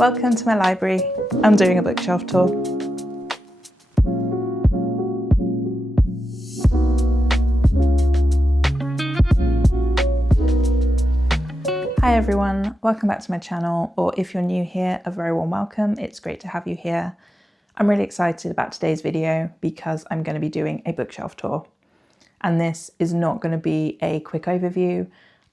Welcome to my library. I'm doing a bookshelf tour. Hi everyone, welcome back to my channel, or if you're new here, a very warm welcome. It's great to have you here. I'm really excited about today's video because I'm going to be doing a bookshelf tour. And this is not going to be a quick overview.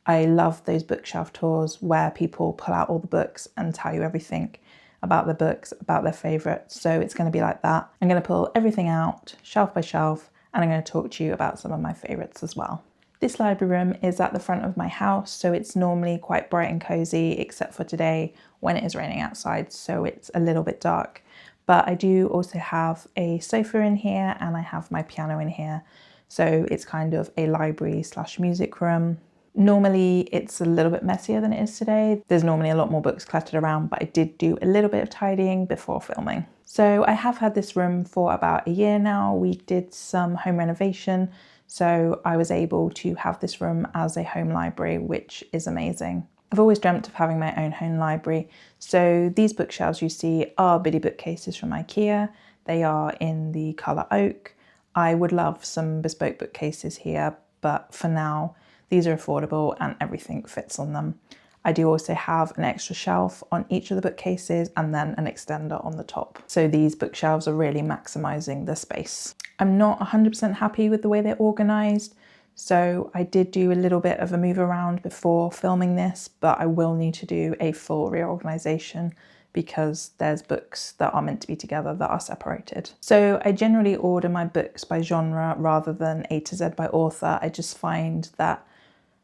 I love those bookshelf tours where people pull out all the books and tell you everything about the books, about their favourites. So it's going to be like that. I'm going to pull everything out, shelf by shelf, and I'm going to talk to you about some of my favourites as well. This library room is at the front of my house, so it's normally quite bright and cosy, except for today when it is raining outside, so it's a little bit dark. But I do also have a sofa in here and I have my piano in here. So it's kind of a library / music room. Normally it's a little bit messier than it is today. There's normally a lot more books cluttered around, but I did do a little bit of tidying before filming. So I have had this room for about a year now. We did some home renovation, so I was able to have this room as a home library, which is amazing. I've always dreamt of having my own home library. So these bookshelves you see are Billy bookcases from IKEA. They are in the colour oak. I would love some bespoke bookcases here, but for now, these are affordable and everything fits on them. I do also have an extra shelf on each of the bookcases and then an extender on the top. So these bookshelves are really maximising the space. I'm not 100% happy with the way they're organised, so I did do a little bit of a move around before filming this, but I will need to do a full reorganisation because there's books that are meant to be together that are separated. So I generally order my books by genre rather than A to Z by author. I just find that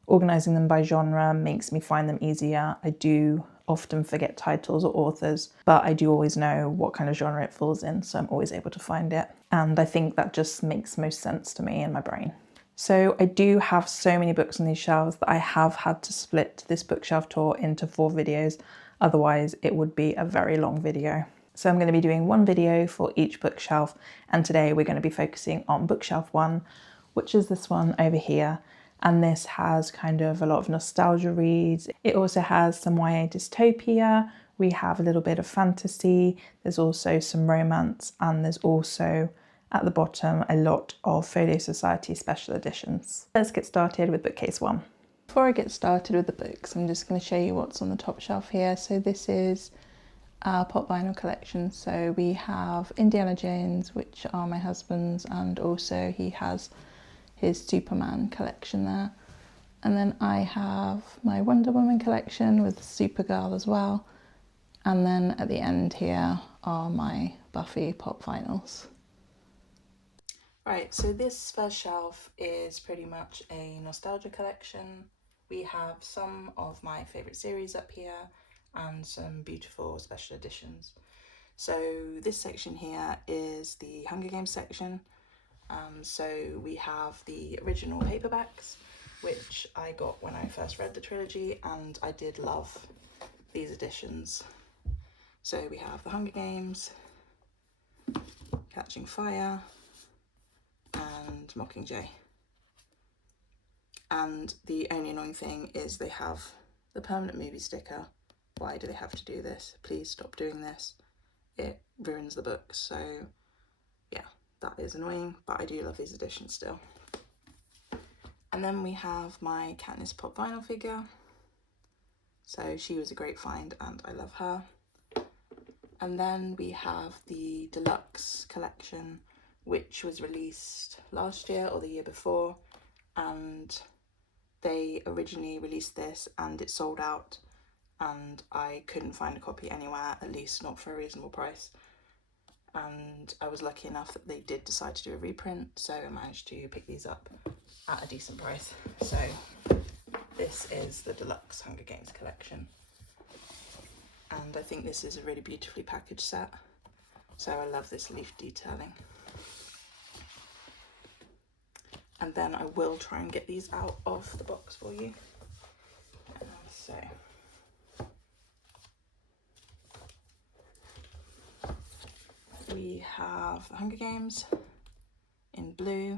organising them by genre makes me find them easier. I do often forget titles or authors, but I do always know what kind of genre it falls in, so I'm always able to find it. And I think that just makes most sense to me in my brain. So I do have so many books on these shelves that I have had to split this bookshelf tour into 4 videos. Otherwise, it would be a very long video. So I'm going to be doing one video for each bookshelf, and today we're going to be focusing on bookshelf 1, which is this one over here. And this has kind of a lot of nostalgia reads. It also has some YA dystopia. We have a little bit of fantasy. There's also some romance, and there's also at the bottom a lot of Folio Society special editions. Let's get started with bookcase 1. Before I get started with the books, I'm just going to show you what's on the top shelf here. So this is our pop vinyl collection. So we have Indiana Jones, which are my husband's, and also he has his Superman collection there. And then I have my Wonder Woman collection with Supergirl as well. And then at the end here are my Buffy pop vinyls. Right, so this first shelf is pretty much a nostalgia collection. We have some of my favourite series up here and some beautiful special editions. So this section here is the Hunger Games section. So we have the original paperbacks, which I got when I first read the trilogy, and I did love these editions. So we have the Hunger Games, Catching Fire, and Mockingjay. And the only annoying thing is they have the permanent movie sticker. Why do they have to do this? Please stop doing this. It ruins the book. So yeah, that is annoying, but I do love these editions still. And then we have my Katniss pop vinyl figure. So she was a great find and I love her. And then we have the deluxe collection, which was released last year or the year before, and they originally released this and it sold out, and I couldn't find a copy anywhere, at least not for a reasonable price. And I was lucky enough that they did decide to do a reprint, so I managed to pick these up at a decent price. So this is the deluxe Hunger Games collection, and I think this is a really beautifully packaged set, so I love this leaf detailing. And then I will try and get these out of the box for you. So we have the Hunger Games in blue,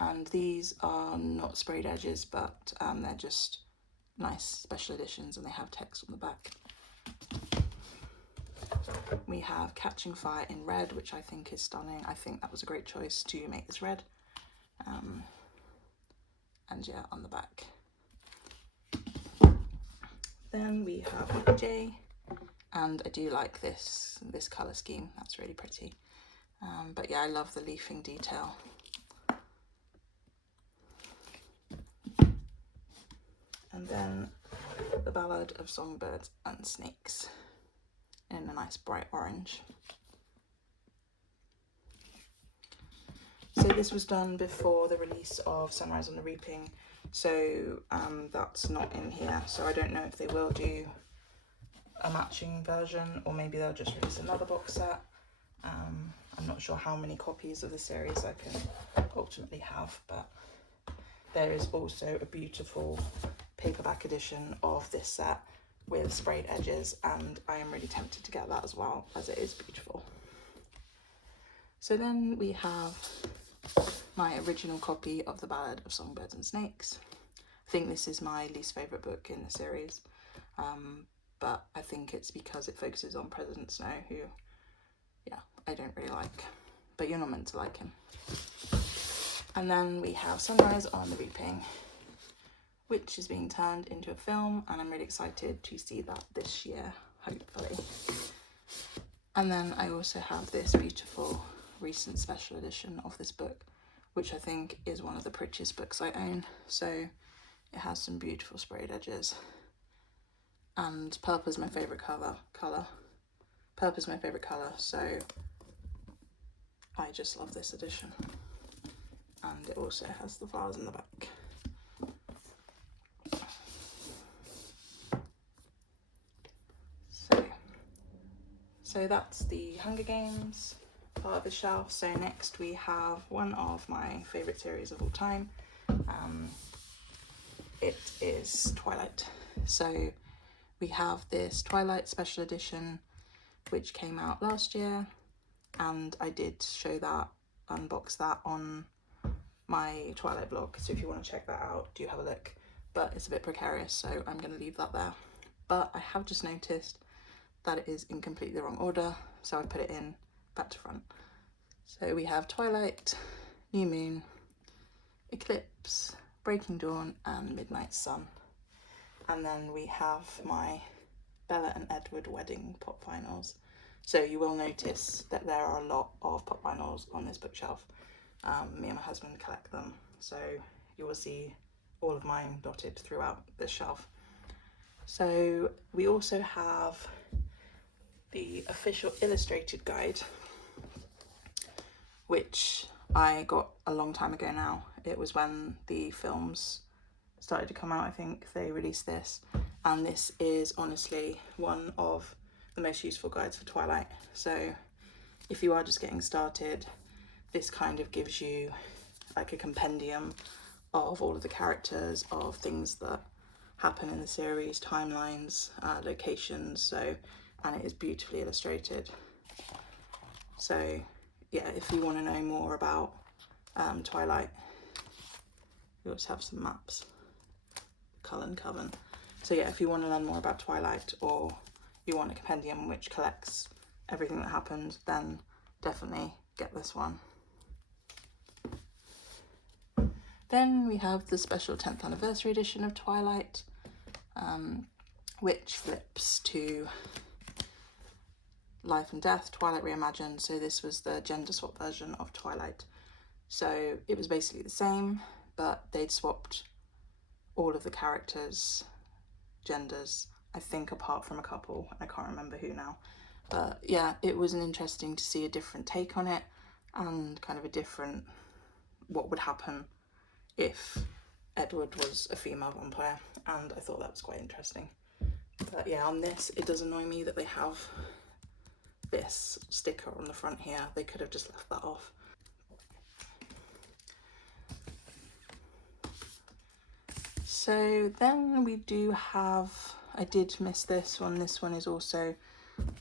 and these are not sprayed edges, but they're just nice special editions and they have text on the back. We have Catching Fire in red, which I think is stunning. I think that was a great choice to make this red. And yeah, on the back. Then we have J, and I do like this colour scheme. That's really pretty. But yeah, I love the leafing detail. And then the Ballad of Songbirds and Snakes in a nice bright orange. So this was done before the release of Sunrise on the Reaping, so that's not in here. So I don't know if they will do a matching version, or maybe they'll just release another box set. I'm not sure how many copies of the series I can ultimately have, but there is also a beautiful paperback edition of this set with sprayed edges, and I am really tempted to get that as well, as it is beautiful. So then we have my original copy of the Ballad of Songbirds and Snakes. I think this is my least favourite book in the series, but I think it's because it focuses on President Snow, who, yeah, I don't really like, but you're not meant to like him. And then we have Sunrise on the Reaping, which is being turned into a film, and I'm really excited to see that this year, hopefully. And then I also have this beautiful recent special edition of this book, which I think is one of the prettiest books I own. So it has some beautiful sprayed edges, and purple is my favourite colour. Purple is my favourite colour, so I just love this edition. And it also has the flowers in the back. So that's the Hunger Games part of the shelf. So next we have one of my favourite series of all time. It is Twilight. So we have this Twilight special edition, which came out last year, and I did show that, unbox that on my Twilight blog. So if you want to check that out, do have a look. But it's a bit precarious, so I'm going to leave that there. But I have just noticed that it is in completely the wrong order, so I put it in back to front. So we have Twilight, New Moon, Eclipse, Breaking Dawn, and Midnight Sun. And then we have my Bella and Edward wedding pop vinyls. So you will notice that there are a lot of pop vinyls on this bookshelf. Me and my husband collect them, so you will see all of mine dotted throughout this shelf. So we also have the official illustrated guide, which I got a long time ago now. It was when the films started to come out, I think they released this, and this is honestly one of the most useful guides for Twilight. So if you are just getting started, this kind of gives you like a compendium of all of the characters, of things that happen in the series, timelines, locations, so, and it is beautifully illustrated. So yeah, if you want to know more about Twilight, we also have some maps, Cullen Coven. So yeah, if you want to learn more about Twilight, or you want a compendium which collects everything that happened, then definitely get this one. Then we have the special 10th anniversary edition of Twilight, which flips to Life and Death, Twilight Reimagined. So this was the gender swap version of Twilight. So it was basically the same, but they'd swapped all of the characters' genders, I think, apart from a couple. I can't remember who now. But yeah, it was interesting to see a different take on it, and kind of a different, what would happen if Edward was a female vampire, and I thought that was quite interesting. But yeah, on this, it does annoy me that they have this sticker on the front here. They could have just left that off. So then we do have, I did miss this one. This one is also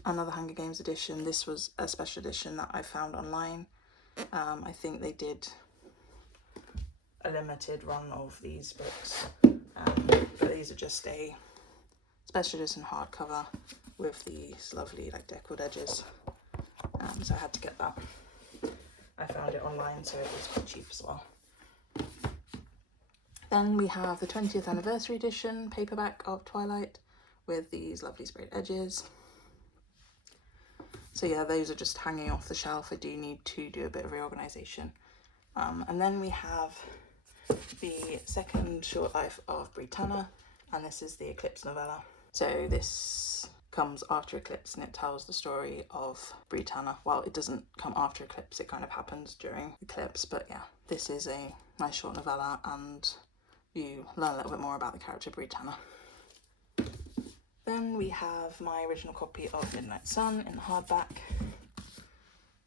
another Hunger Games edition. This was a special edition that I found online. I think they did a limited run of these books, but these are just a special edition hardcover with these lovely like deckled edges, so I had to get that. I found it online, so it was quite cheap as well. Then we have the 20th anniversary edition paperback of Twilight with these lovely sprayed edges. So yeah, those are just hanging off the shelf. I do need to do a bit of reorganisation. And then we have the second short life of Britannia, and this is the Eclipse novella. So this comes after Eclipse, and it tells the story of Britannia. Well, it doesn't come after Eclipse, it kind of happens during Eclipse, but yeah, this is a nice short novella, and you learn a little bit more about the character Britannia. Then we have my original copy of Midnight Sun in hardback.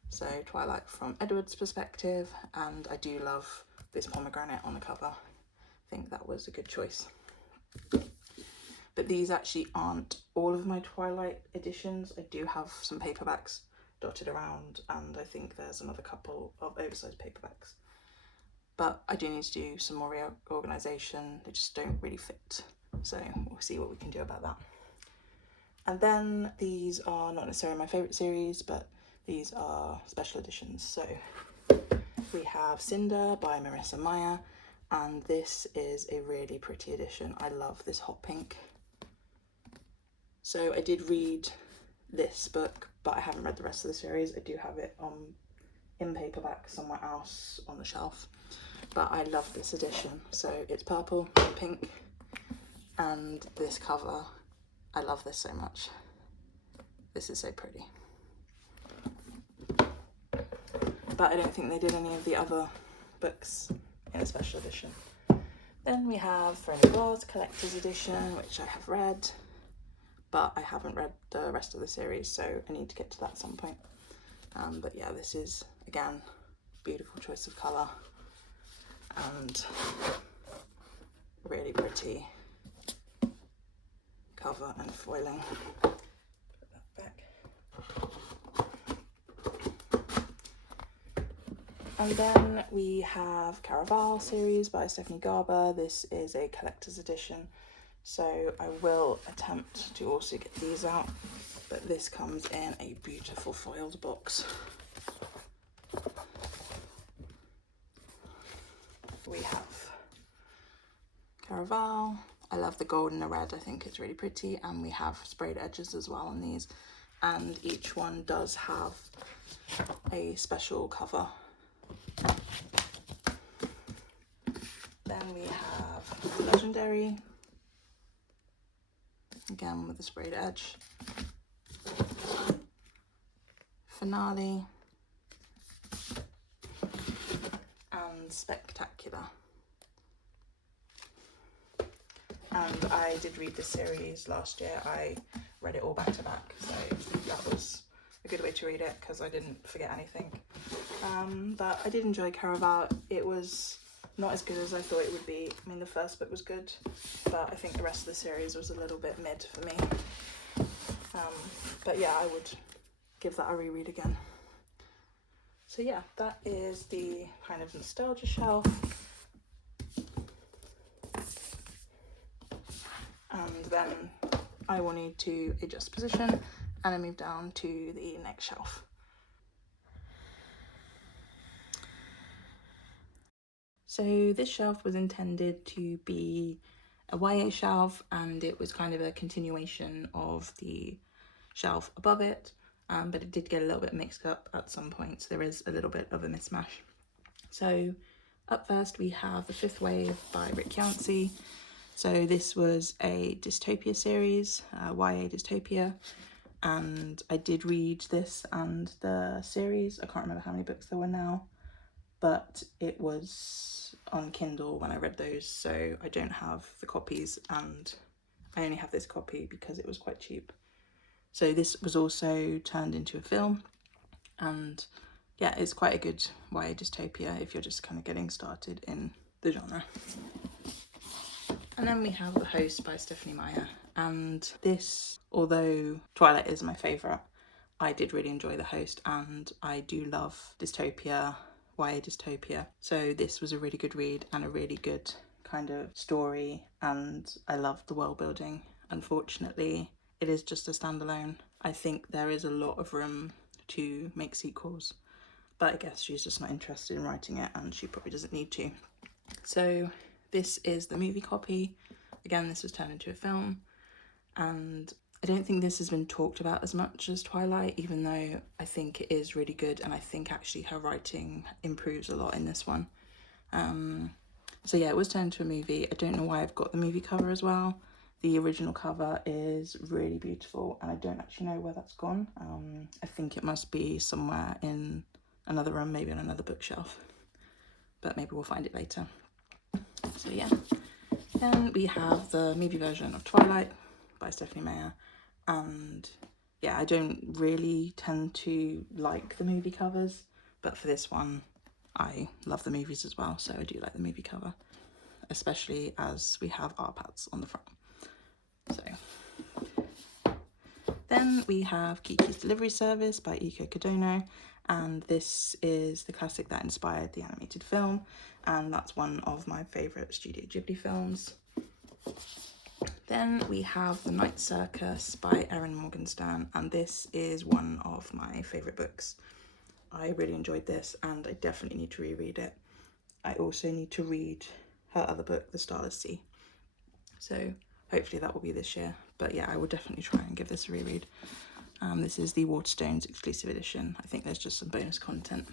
So Twilight from Edward's perspective, and I do love this pomegranate on the cover. I think that was a good choice. But these actually aren't all of my Twilight editions. I do have some paperbacks dotted around, and I think there's another couple of oversized paperbacks. But I do need to do some more reorganisation. They just don't really fit. So we'll see what we can do about that. And then these are not necessarily my favourite series, but these are special editions. So we have Cinder by Marissa Meyer, and this is a really pretty edition. I love this hot pink. So I did read this book, but I haven't read the rest of the series. I do have it in paperback somewhere else on the shelf, but I love this edition. So it's purple, pink, and this cover, I love this so much. This is so pretty. But I don't think they did any of the other books in a special edition. Then we have FairyLoot Collector's Edition, which I have read, but I haven't read the rest of the series, so I need to get to that at some point. But yeah, this is, again, beautiful choice of colour and really pretty cover and foiling. Put that back. And then we have Caraval series by Stephanie Garber. This is a collector's edition, so I will attempt to also get these out, but this comes in a beautiful foiled box. We have Caraval. I love the gold and the red, I think it's really pretty, and we have sprayed edges as well on these, and each one does have a special cover. Then we have Legendary, again with the sprayed edge, Finale, and Spectacular. And I did read this series last year. I read it all back to back, so that was a good way to read it because I didn't forget anything. But I did enjoy Caraval. It was not as good as I thought it would be. I mean, the first book was good, but I think the rest of the series was a little bit mid for me. But yeah, I would give that a reread again. So yeah, that is the kind of nostalgia shelf. And then I will need to adjust position and I move down to the next shelf. So this shelf was intended to be a YA shelf, and it was kind of a continuation of the shelf above it, but it did get a little bit mixed up at some points. There is a little bit of a mishmash. So up first we have The Fifth Wave by Rick Yancey. So this was a Dystopia series, YA Dystopia, and I did read this and the series. I can't remember how many books there were now, but it was on Kindle when I read those, so I don't have the copies, and I only have this copy because it was quite cheap. So this was also turned into a film, and yeah, it's quite a good YA dystopia if you're just kind of getting started in the genre. And then we have The Host by Stephanie Meyer, and this, although Twilight is my favourite, I did really enjoy The Host, and I do love dystopia, YA dystopia, so this was a really good read and a really good kind of story, and I loved the world building. Unfortunately, it is just a standalone. I think there is a lot of room to make sequels, but I guess she's just not interested in writing it, and she probably doesn't need to. So this is the movie copy. Again, this was turned into a film, and I don't think this has been talked about as much as Twilight, even though I think it is really good, and I think actually her writing improves a lot in this one. So yeah, it was turned into a movie. I don't know why I've got the movie cover as well. The original cover is really beautiful, and I don't actually know where that's gone. I think it must be somewhere in another room, maybe on another bookshelf, but maybe we'll find it later. So yeah, then we have the movie version of Twilight by Stephanie Meyer, and yeah, I don't really tend to like the movie covers, but for this one I love the movies as well, so I do like the movie cover, especially as we have our pads on the front. So then we have Kiki's Delivery Service by Iko Kodono, and this is the classic that inspired the animated film, and that's one of my favourite Studio Ghibli films. Then we have The Night Circus by Erin Morgenstern, and this is one of my favourite books. I really enjoyed this, and I definitely need to reread it. I also need to read her other book, The Starless Sea. So hopefully that will be this year. But yeah, I will definitely try and give this a reread. This is the Waterstones exclusive edition. I think there's just some bonus content.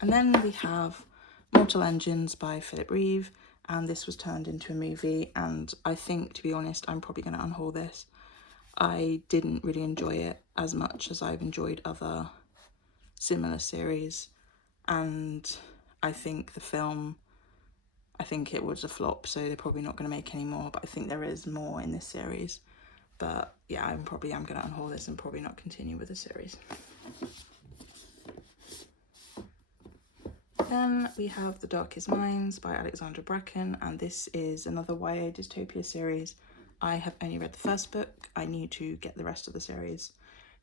And then we have Mortal Engines by Philip Reeve, and this was turned into a movie, and I think, to be honest, I'm probably going to unhaul this. I didn't really enjoy it as much as I've enjoyed other similar series, and I think the film, I think it was a flop, so they're probably not going to make any more, but I think there is more in this series. But yeah, I'm going to unhaul this and probably not continue with the series. Then we have The Darkest Minds by Alexandra Bracken, and this is another YA dystopia series. I have only read the first book. I need to get the rest of the series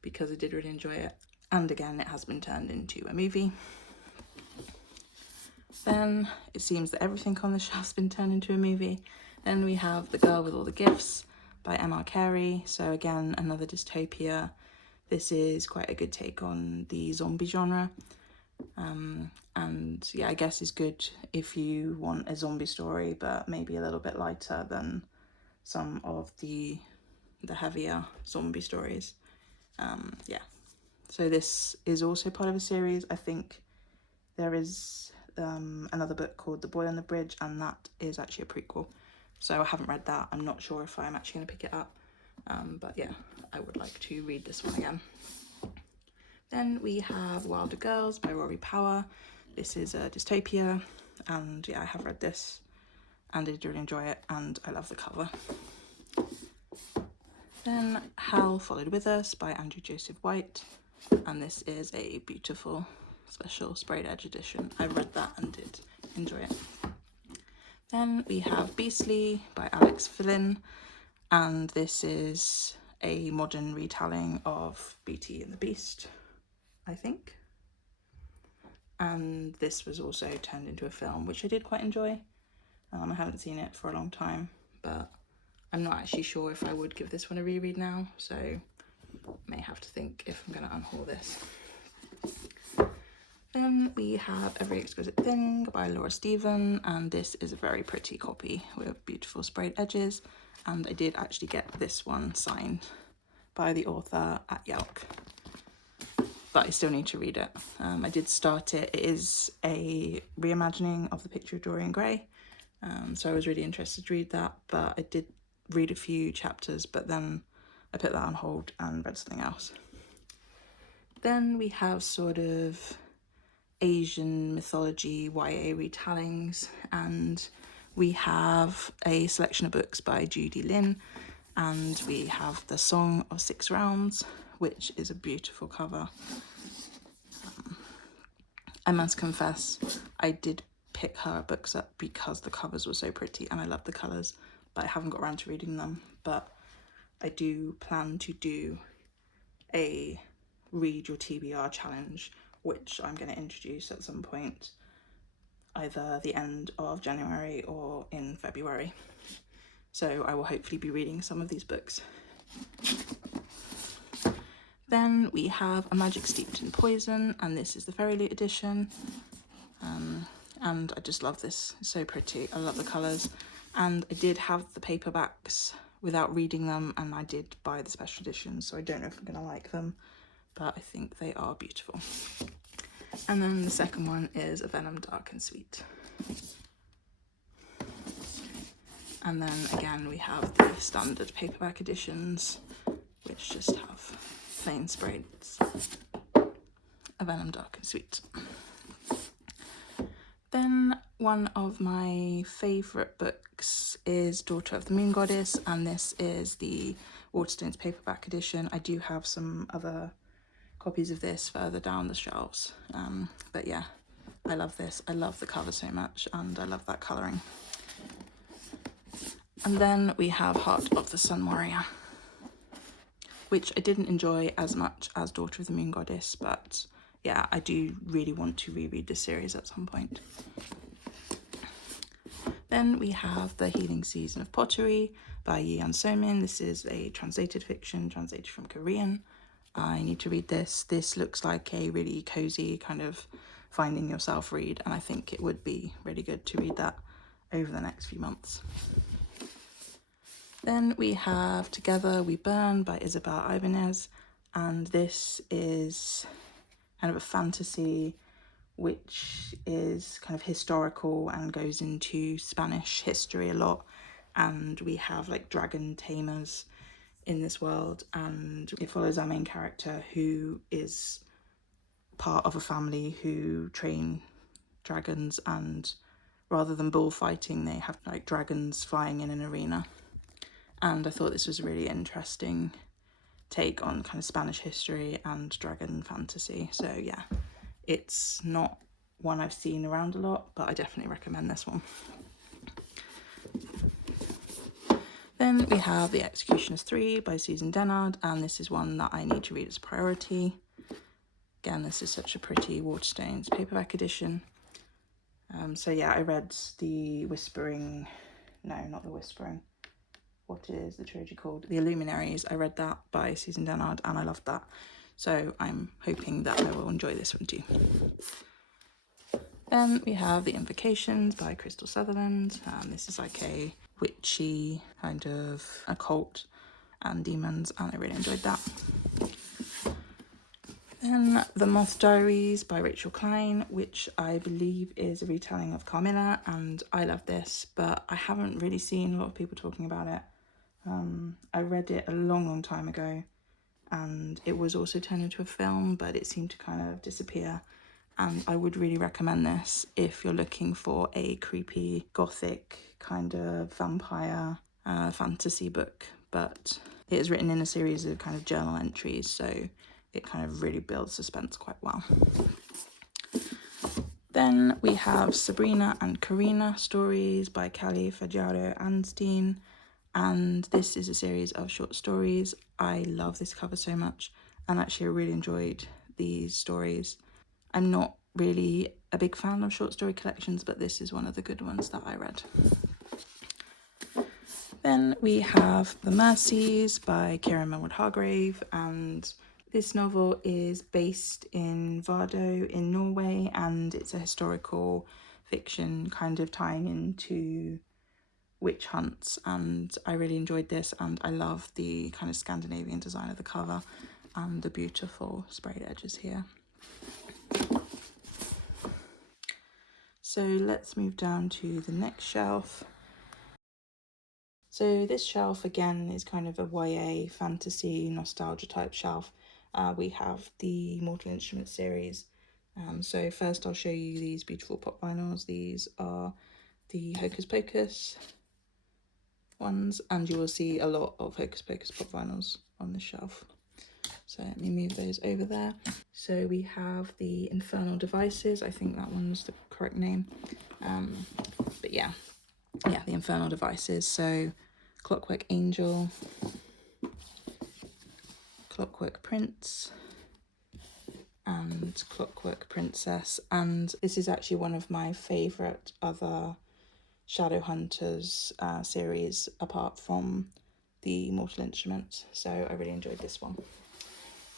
because I did really enjoy it. And again, it has been turned into a movie. Then it seems that everything on the shelf's been turned into a movie. Then we have The Girl with All the Gifts by M.R. Carey. So again, another dystopia. This is quite a good take on the zombie genre. And yeah, I guess it's good if you want a zombie story, but maybe a little bit lighter than some of the heavier zombie stories. Yeah, so this is also part of a series. I think there is another book called The Boy on the Bridge, and that is actually a prequel. So I haven't read that. I'm not sure if I'm actually going to pick it up. But yeah, I would like to read this one again. Then we have Wilder Girls by Rory Power. This is a dystopia, and yeah, I have read this and I did really enjoy it, and I love the cover. Then Hell Followed With Us by Andrew Joseph White, and this is a beautiful special sprayed edge edition. I read that and did enjoy it. Then we have Beastly by Alex Flynn, and this is a modern retelling of Beauty and the Beast, I think. And this was also turned into a film, which I did quite enjoy. I haven't seen it for a long time, but I'm not actually sure if I would give this one a reread now, so I may have to think if I'm going to unhaul this. Then we have Every Exquisite Thing by Laura Stephen, and this is a very pretty copy with beautiful sprayed edges, and I did actually get this one signed by the author at Yelk, but I still need to read it. I did start it. It is a reimagining of The Picture of Dorian Gray, so I was really interested to read that, but I did read a few chapters, but then I put that on hold and read something else. Then we have sort of Asian mythology YA retellings, and we have a selection of books by Judy Lin, and we have The Song of Six Realms, which is a beautiful cover. I must confess, I did pick her books up because the covers were so pretty and I love the colours, but I haven't got around to reading them. But I do plan to do a read your TBR challenge, which I'm going to introduce at some point, either the end of January or in February. so I will hopefully be reading some of these books. Then we have A Magic Steeped in Poison, and this is the FairyLoot edition. And I just love this, it's so pretty. I love the colours. And I did have the paperbacks without reading them, and I did buy the special editions, so I don't know if I'm going to like them, but I think they are beautiful. And then the second one is A Venom Dark and Sweet. And then again we have the standard paperback editions, which just have plain spreads. A Venom Dark and Sweet. Then one of my favourite books is Daughter of the Moon Goddess, and this is the Waterstones paperback edition. I do have some other copies of this further down the shelves, but yeah, I love this. I love the cover so much, and I love that colouring. And then we have Heart of the Sun Warrior, which I didn't enjoy as much as Daughter of the Moon Goddess, but yeah, I do really want to reread this series at some point. Then we have The Healing Season of Pottery by Yi-Yeon So-min. This is a translated fiction, translated from Korean. I need to read this. This looks like a really cozy kind of finding yourself read, and I think it would be really good to read that over the next few months. Then we have Together We Burn by Isabel Ibanez, and this is kind of a fantasy which is kind of historical and goes into Spanish history a lot, and we have like dragon tamers in this world, and it follows our main character who is part of a family who train dragons, and rather than bullfighting they have like dragons flying in an arena. And I thought this was a really interesting take on kind of Spanish history and dragon fantasy. So yeah, it's not one I've seen around a lot, but I definitely recommend this one. Then we have The Executioners 3 by Susan Dennard, and this is one that I need to read as a priority. Again, this is such a pretty Waterstones paperback edition. So yeah, I read The Whispering, no, not The Whispering. What is the trilogy called? The Illuminaries. I read that by Susan Dennard and I loved that. So I'm hoping that I will enjoy this one too. Then we have The Invocations by Crystal Sutherland. This is like a witchy kind of occult and demons, and I really enjoyed that. Then The Moth Diaries by Rachel Klein, which I believe is a retelling of Carmilla, and I love this, but I haven't really seen a lot of people talking about it. I read it a long time ago, and it was also turned into a film, but it seemed to kind of disappear. And I would really recommend this if you're looking for a creepy gothic kind of vampire fantasy book, but it is written in a series of kind of journal entries, so it kind of really builds suspense quite well. Then we have Sabrina and Karina stories by Callie Fajardo-Anstein, and this is a series of short stories. I love this cover so much, and actually I really enjoyed these stories. I'm not really a big fan of short story collections, but this is one of the good ones that I read. Then we have The Mercies by Kieran Millward Hargrave, and this novel is based in Vardø in Norway, and it's a historical fiction kind of tying into witch hunts, and I really enjoyed this, and I love the kind of Scandinavian design of the cover and the beautiful sprayed edges here. So let's move down to the next shelf. So this shelf again is kind of a YA fantasy nostalgia type shelf. We have the Mortal Instruments series. So first I'll show you these beautiful pop vinyls. These are the Hocus Pocus ones, and you will see a lot of Hocus Pocus pop vinyls on the shelf. So let me move those over there. So we have the Infernal Devices. I think that one's the correct name. But yeah, the Infernal Devices. So Clockwork Angel, Clockwork Prince, and Clockwork Princess. And this is actually one of my favourite other Shadowhunters series apart from the Mortal Instruments, so I really enjoyed this one.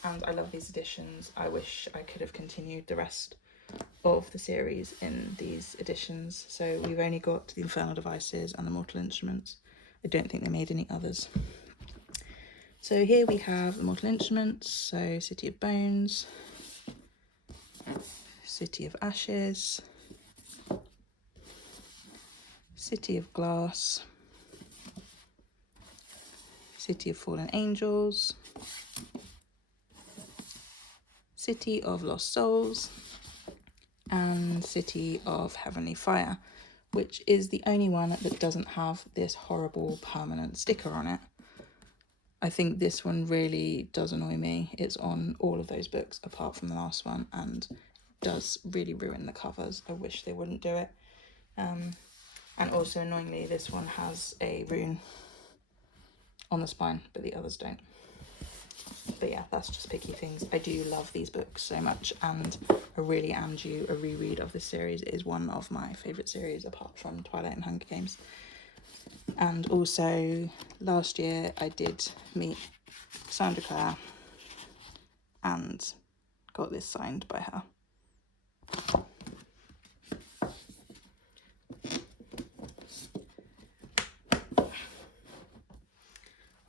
And I love these editions. I wish I could have continued the rest of the series in these editions. So we've only got the Infernal Devices and the Mortal Instruments. I don't think they made any others. So here we have the Mortal Instruments, so City of Bones, City of Ashes, City of Glass, City of Fallen Angels, City of Lost Souls, and City of Heavenly Fire, which is the only one that doesn't have this horrible permanent sticker on it. I think this one really does annoy me. It's on all of those books apart from the last one and does really ruin the covers. I wish they wouldn't do it. And also annoyingly, this one has a rune on the spine, but the others don't. But yeah, that's just picky things. I do love these books so much, and I really am due a reread of this series. It is one of my favourite series apart from Twilight and Hunger Games. And also last year I did meet Cassandra Clare and got this signed by her.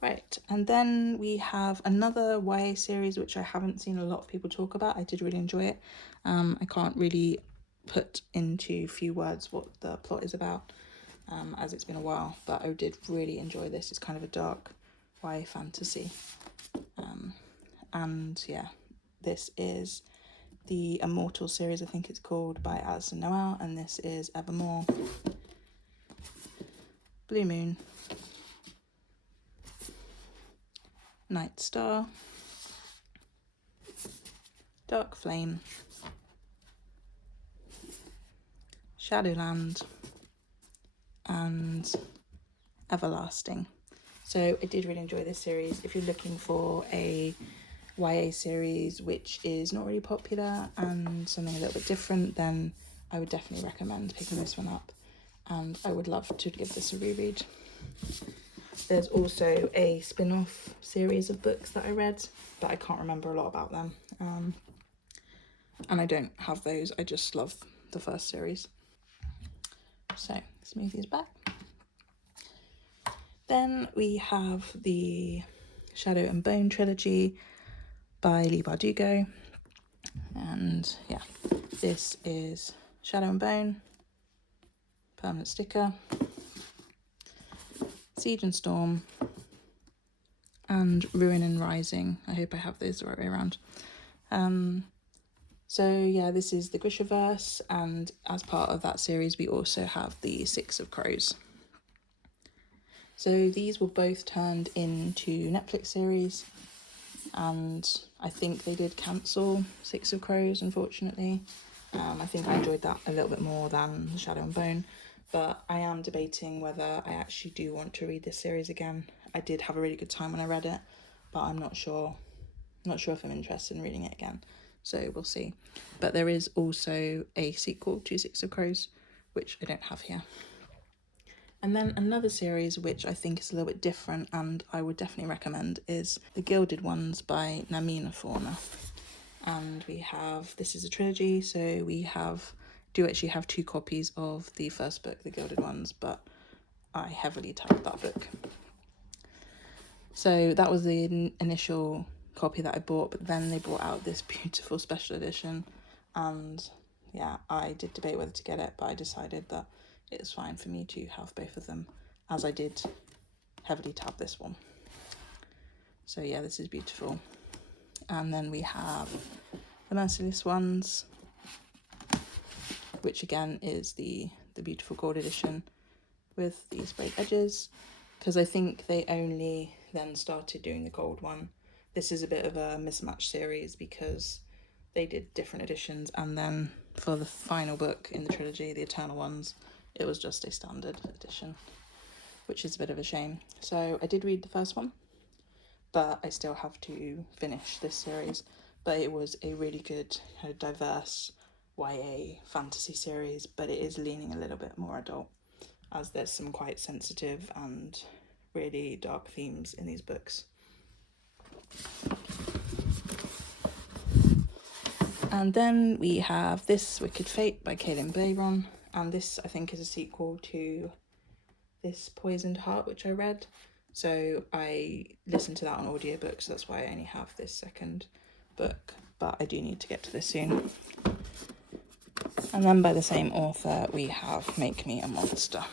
Right, and then we have another YA series which I haven't seen a lot of people talk about. I did really enjoy it. I can't really put into few words what the plot is about, as it's been a while, but I did really enjoy this. It's kind of a dark YA fantasy. And yeah, this is the Immortal series, I think it's called, by Alison Noel, and this is Evermore, Blue Moon, Night Star, Dark Flame, Shadowland, and Everlasting. So I did really enjoy this series. If you're looking for a YA series which is not really popular and something a little bit different, then I would definitely recommend picking this one up, and I would love to give this a reread. There's also a spin-off series of books that I read, but I can't remember a lot about them. And I don't have those, I just love the first series. So let's move these back. Then we have the Shadow and Bone trilogy by Leigh Bardugo. And yeah, this is Shadow and Bone, permanent sticker, Siege and Storm, and Ruin and Rising. I hope I have those the right way around. So yeah, this is the Grishaverse, and as part of that series we also have the Six of Crows. So these were both turned into Netflix series, and I think they did cancel Six of Crows, unfortunately. I think I enjoyed that a little bit more than Shadow and Bone, but I am debating whether I actually do want to read this series again. I did have a really good time when I read it, but I'm not sure if I'm interested in reading it again, so we'll see. But there is also a sequel to Six of Crows, which I don't have here. And then another series which I think is a little bit different and I would definitely recommend is The Gilded Ones by Namina Fauna. And we have, this is a trilogy, so we do actually have 2 copies of the first book, The Gilded Ones, but I heavily tabbed that book. So that was the initial copy that I bought, but then they brought out this beautiful special edition, and yeah, I did debate whether to get it, but I decided that it was fine for me to have both of them, as I did heavily tab this one. So yeah, this is beautiful. And then we have the Merciless Ones, which again is the beautiful gold edition with the sprayed edges, because I think they only then started doing the gold one. This is a bit of a mismatch series because they did different editions, and then for the final book in the trilogy, the Eternal Ones, it was just a standard edition, which is a bit of a shame. So I did read the first one, but I still have to finish this series. But it was a really good, kind of diverse YA fantasy series, but it is leaning a little bit more adult. as there's some quite sensitive and really dark themes in these books. And then we have This Wicked Fate by Kaylin Bayron, and this I think is a sequel to This Poisoned Heart, which I read. So I listened to that on audiobook, so that's why I only have this second book, but I do need to get to this soon. And then by the same author we have Make Me a Monster,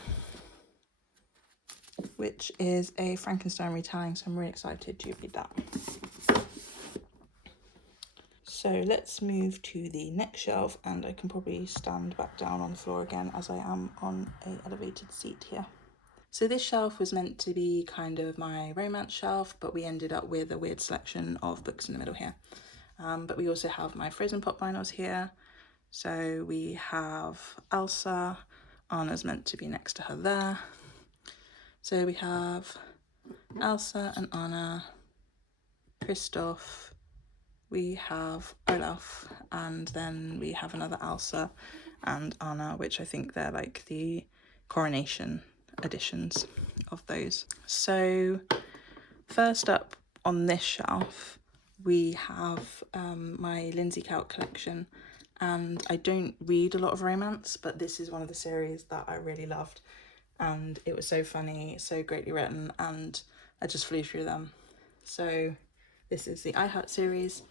which is a Frankenstein retelling, so I'm really excited to read that. So let's move to the next shelf, and I can probably stand back down on the floor again as I am on an elevated seat here. So this shelf was meant to be kind of my romance shelf, but we ended up with a weird selection of books in the middle here. But we also have my Frozen Pop vinyls here. So we have Elsa, Anna's meant to be next to her there. So we have Elsa and Anna, Kristoff, we have Olaf, and then we have another Elsa and Anna, which I think they're like the coronation editions of those. So first up on this shelf we have my Lindsay Cout collection, and I don't read a lot of romance, but this is one of the series that I really loved, and it was so funny, so greatly written, and I just flew through them. So this is the I Heart series.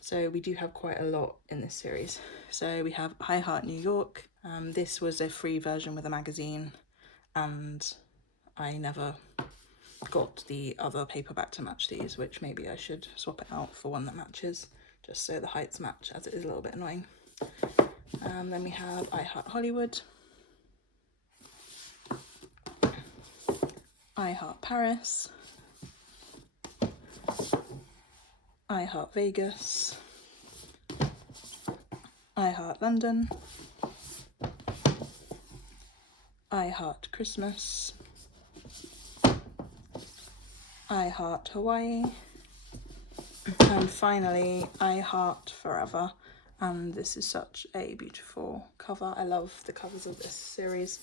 So we do have quite a lot in this series. So we have I Heart New York. This was a free version with a magazine, and I never got the other paperback to match these, which maybe I should swap it out for one that matches, just so the heights match, as it is a little bit annoying. Then we have I Heart Hollywood, I Heart Paris, I Heart Vegas, I Heart London, I Heart Christmas, I Heart Hawaii, and finally I Heart Forever. And this is such a beautiful cover. I love the covers of this series.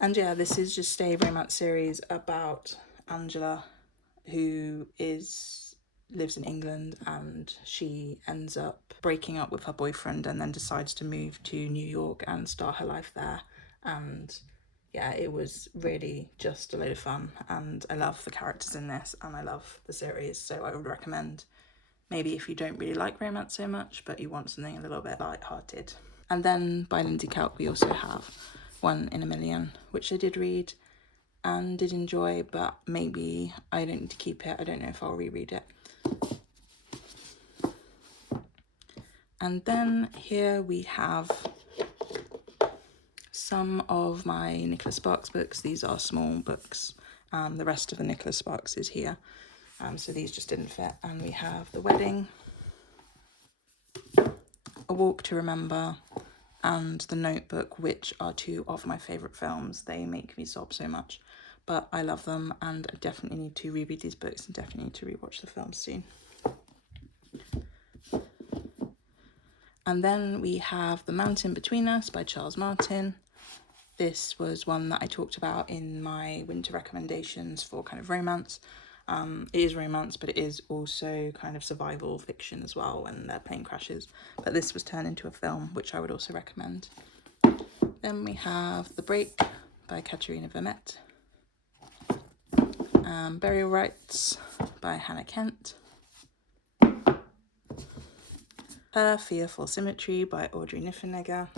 And yeah, this is just a romance series about Angela, who lives in England, and she ends up breaking up with her boyfriend and then decides to move to New York and start her life there. And yeah, it was really just a load of fun, and I love the characters in this, and I love the series, so I would recommend, maybe if you don't really like romance so much but you want something a little bit light-hearted. And then by Lindsay Cout we also have One in a Million, which I did read and did enjoy, but maybe I don't need to keep it. I don't know if I'll reread it. And then here we have some of my Nicholas Sparks books. These are small books. The rest of the Nicholas Sparks is here. So these just didn't fit. And we have The Wedding, A Walk to Remember, and The Notebook, which are two of my favourite films. They make me sob so much, but I love them, and I definitely need to reread these books and definitely need to rewatch the films soon. And then we have The Mountain Between Us by Charles Martin. This was one that I talked about in my winter recommendations for kind of romance. It is romance, but it is also kind of survival fiction as well when their plane crashes. But this was turned into a film, which I would also recommend. Then we have The Break by Katerina Vermette. Burial Rites by Hannah Kent. A Fearful Symmetry by Audrey Niffenegger.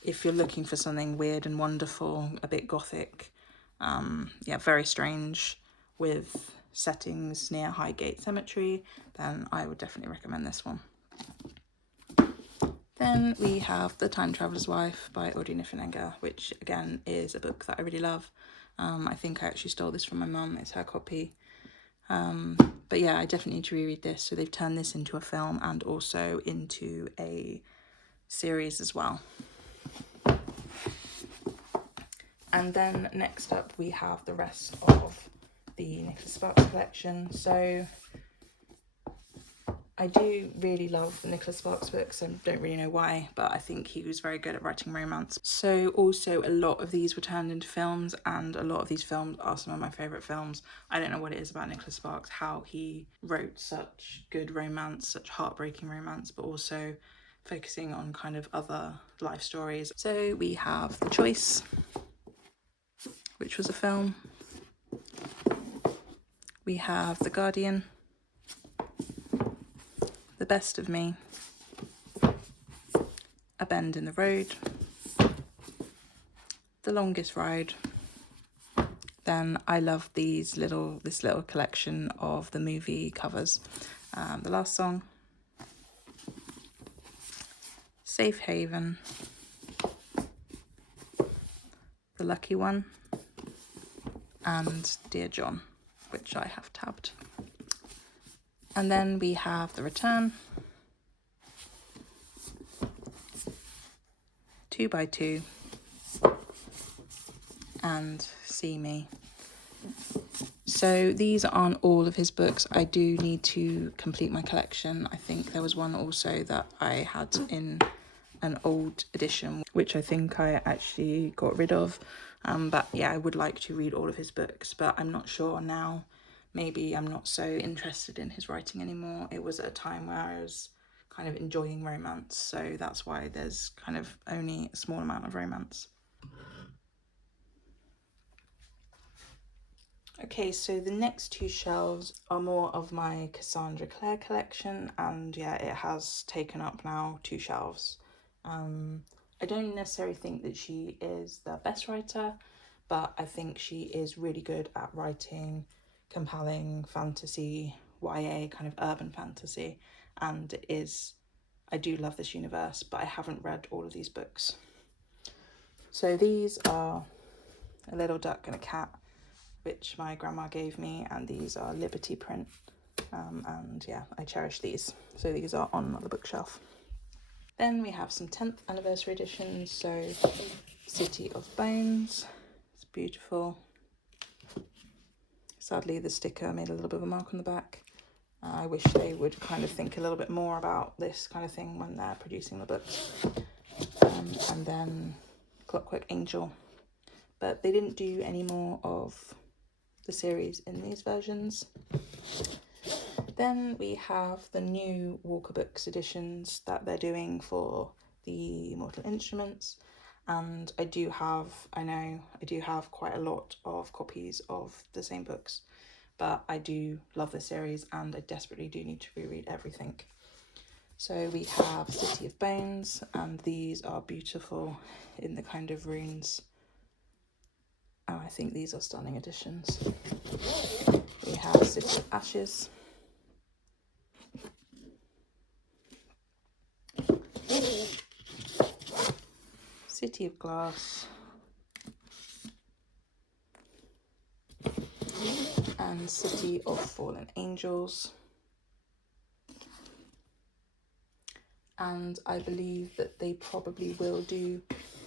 If you're looking for something weird and wonderful, a bit gothic, yeah, very strange, with settings near Highgate Cemetery, then I would definitely recommend this one. Then we have The Time Traveller's Wife by Audrey Niffenegger, which again is a book that I really love. I think I actually stole this from my mum, it's her copy. But yeah, I definitely need to reread this. So they've turned this into a film and also into a series as well. And then next up we have the rest of the Nicholas Sparks collection. So I do really love Nicholas Sparks books. I don't really know why, but I think he was very good at writing romance. So also a lot of these were turned into films, and a lot of these films are some of my favourite films. I don't know what it is about Nicholas Sparks, how he wrote such good romance, such heartbreaking romance, but also focusing on kind of other life stories. So we have The Choice, which was a film. We have The Guardian, The Best of Me, A Bend in the Road, The Longest Ride. Then I love this little collection of the movie covers. The Last Song, Safe Haven, The Lucky One, and Dear John, which I have tabbed. And then we have The Return, 2 by 2, and See Me. So these aren't all of his books. I do need to complete my collection. I think there was one also that I had in an old edition, which I think I actually got rid of. But yeah, I would like to read all of his books, but I'm not sure now. Maybe I'm not so interested in his writing anymore. It was at a time where I was kind of enjoying romance, so that's why there's kind of only a small amount of romance. Okay, so the next two shelves are more of my Cassandra Clare collection, and yeah, it has taken up now 2 shelves. I don't necessarily think that she is the best writer, but I think she is really good at writing compelling fantasy, YA, kind of urban fantasy, and I do love this universe, but I haven't read all of these books. So these are A Little Duck and a Cat, which my grandma gave me, and these are Liberty print, and yeah, I cherish these. So these are on the bookshelf. Then we have some 10th anniversary editions, so City of Bones, it's beautiful. Sadly the sticker made a little bit of a mark on the back. I wish they would kind of think a little bit more about this kind of thing when they're producing the books. And then Clockwork Angel, but they didn't do any more of the series in these versions. Then we have the new Walker Books editions that they're doing for the Mortal Instruments, and I do have quite a lot of copies of the same books, but I do love this series and I desperately do need to reread everything. So we have City of Bones, and these are beautiful in the kind of runes. Oh, I think these are stunning editions. We have City of Ashes, City of Glass, and City of Fallen Angels. And I believe that they probably will do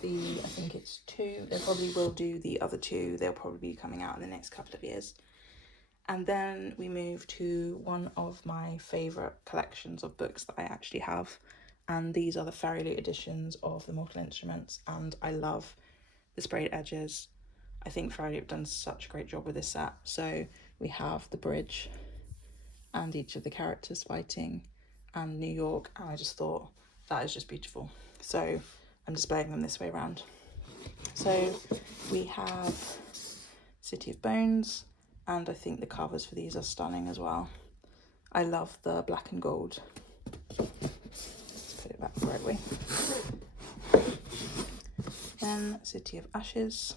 I think it's 2, they probably will do the other 2. They'll probably be coming out in the next couple of years. And then we move to one of my favourite collections of books that I actually have, and these are the FairyLoot editions of the Mortal Instruments, and I love the sprayed edges. I think FairyLoot have done such a great job with this set. So we have the bridge and each of the characters fighting and New York, and I just thought that is just beautiful. So I'm displaying them this way around. So we have City of Bones, and I think the covers for these are stunning as well. I love the black and gold. Let's put it back the right way. Then City of Ashes.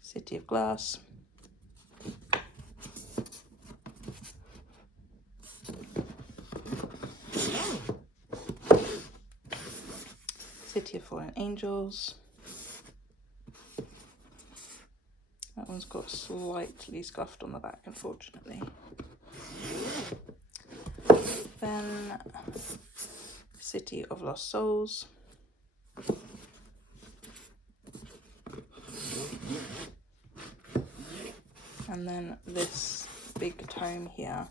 City of Glass. City of Fallen Angels. That one's got slightly scuffed on the back, unfortunately. Then City of Lost Souls. And then this big tome here,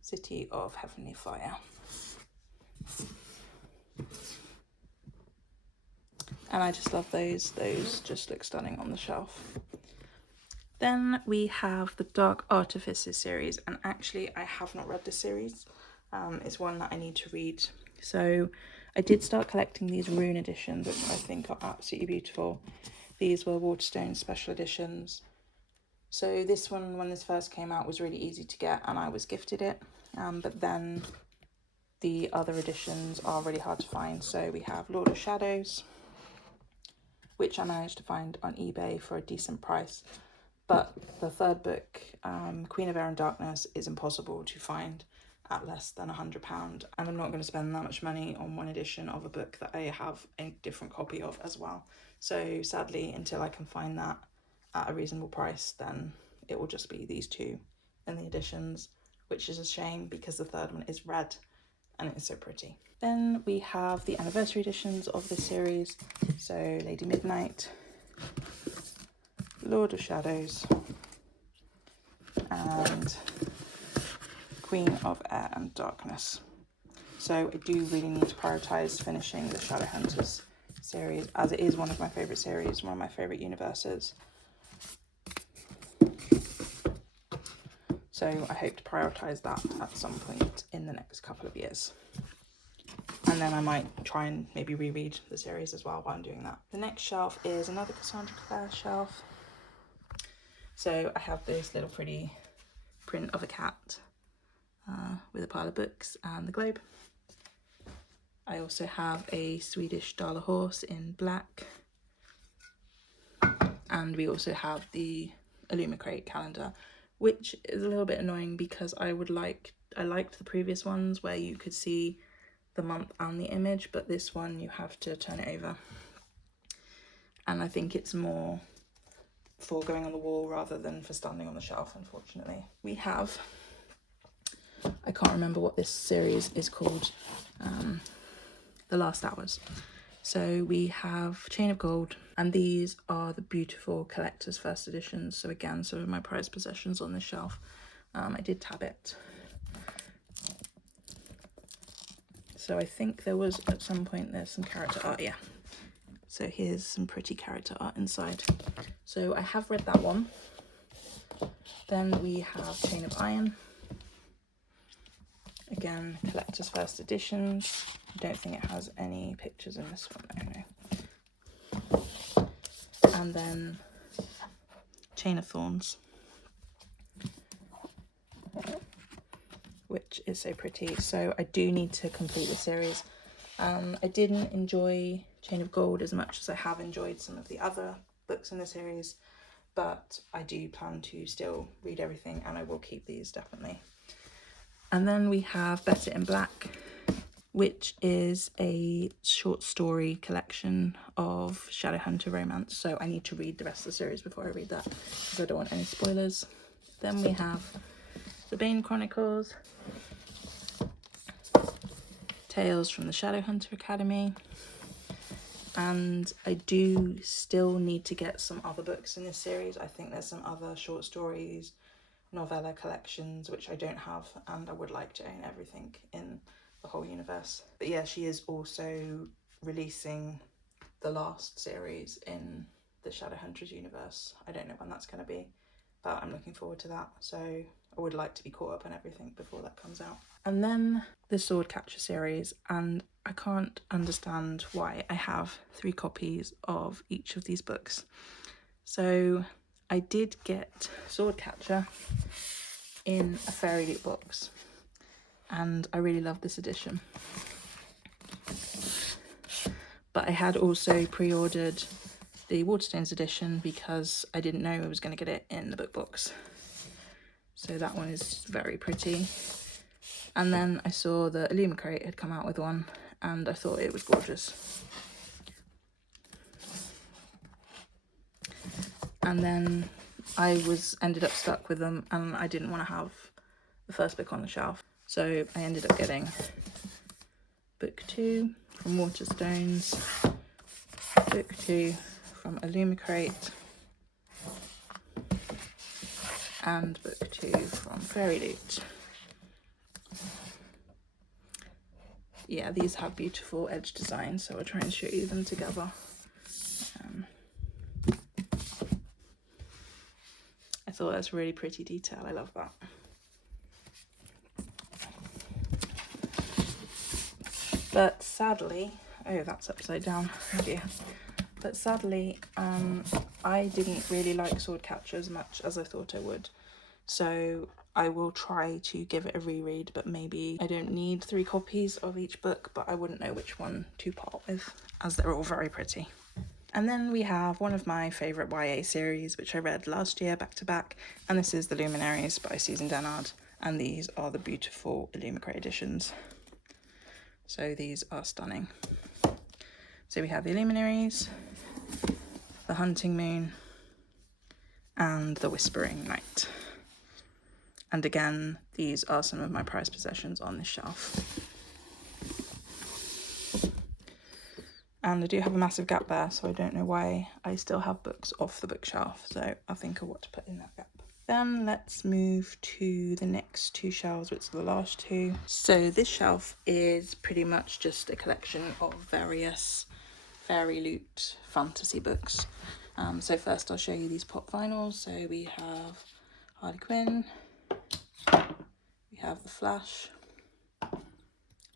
City of Heavenly Fire. And I just love those. Those just look stunning on the shelf. Then we have the Dark Artifices series, and actually I have not read this series. It's one that I need to read. So I did start collecting these rune editions, which I think are absolutely beautiful. These were Waterstone special editions. So this one, when this first came out, was really easy to get and I was gifted it. But then the other editions are really hard to find. So we have Lord of Shadows, which I managed to find on eBay for a decent price. But the third book, Queen of Air and Darkness, is impossible to find at less than £100, and I'm not going to spend that much money on one edition of a book that I have a different copy of as well. So sadly, until I can find that at a reasonable price, then it will just be these two in the editions, which is a shame because the third one is red and it is so pretty. Then we have the anniversary editions of this series, so Lady Midnight, Lord of Shadows, and Queen of Air and Darkness. So I do really need to prioritise finishing the Shadowhunters series, as it is one of my favourite series, one of my favourite universes. So I hope to prioritise that at some point in the next couple of years. And then I might try and maybe reread the series as well while I'm doing that. The next shelf is another Cassandra Clare shelf. So I have this little pretty print of a cat with a pile of books and the globe. I also have a Swedish Dala horse in black. And we also have the Illumicrate calendar, which is a little bit annoying because I liked the previous ones where you could see the month and the image, but this one you have to turn it over. And I think it's more for going on the wall rather than for standing on the shelf, unfortunately. We have, I can't remember what this series is called, The Last Hours. So we have Chain of Gold, and these are the beautiful collector's first editions. So again, some of my prized possessions on this shelf. I did tab it. So I think there was, at some point, there's some character art, yeah. So here's some pretty character art inside. So I have read that one. Then we have Chain of Iron. Again, collector's first editions. I don't think it has any pictures in this one, no. And then Chain of Thorns, which is so pretty. So I do need to complete the series. I didn't enjoy Chain of Gold as much as I have enjoyed some of the other books in the series, but I do plan to still read everything, and I will keep these definitely. And then we have Better in Black, which is a short story collection of Shadowhunter romance. So I need to read the rest of the series before I read that, because I don't want any spoilers. Then we have The Bane Chronicles, Tales from the Shadowhunter Academy, and I do still need to get some other books in this series. I think there's some other short stories, novella collections, which I don't have, and I would like to own everything in the whole universe. But yeah, she is also releasing the last series in the Shadowhunters universe. I don't know when that's going to be, but I'm looking forward to that. So I would like to be caught up on everything before that comes out. And then the Swordcatcher series, and I can't understand why I have 3 copies of each of these books. So I did get Swordcatcher in a FairyLoot box, and I really love this edition. But I had also pre-ordered the Waterstones edition because I didn't know I was going to get it in the book box. So that one is very pretty. And then I saw that Illumicrate had come out with one, and I thought it was gorgeous. And then I ended up stuck with them, and I didn't want to have the first book on the shelf. So I ended up getting book 2 from Waterstones, book 2 from Illumicrate, and book 2 from FairyLoot. Yeah, these have beautiful edge designs, so I'll try and show you them together. I thought that's a really pretty detail. I love that. But sadly, oh, that's upside down. Oh dear. But sadly, I didn't really like Swordcatcher as much as I thought I would. So I will try to give it a reread, but maybe I don't need 3 copies of each book, but I wouldn't know which one to part with, as they're all very pretty. And then we have one of my favourite YA series, which I read last year back to back, and this is The Luminaries by Susan Dennard, and these are the beautiful Illumicrate editions. So these are stunning. So we have The Luminaries, The Hunting Moon, and The Whispering Night. And again, these are some of my prized possessions on this shelf. And I do have a massive gap there, so I don't know why I still have books off the bookshelf, so I'll think of what to put in that gap. Then let's move to the next 2 shelves, which are the last 2. So this shelf is pretty much just a collection of various FairyLoot fantasy books. So first I'll show you these pop vinyls. So we have Harley Quinn, we have The Flash,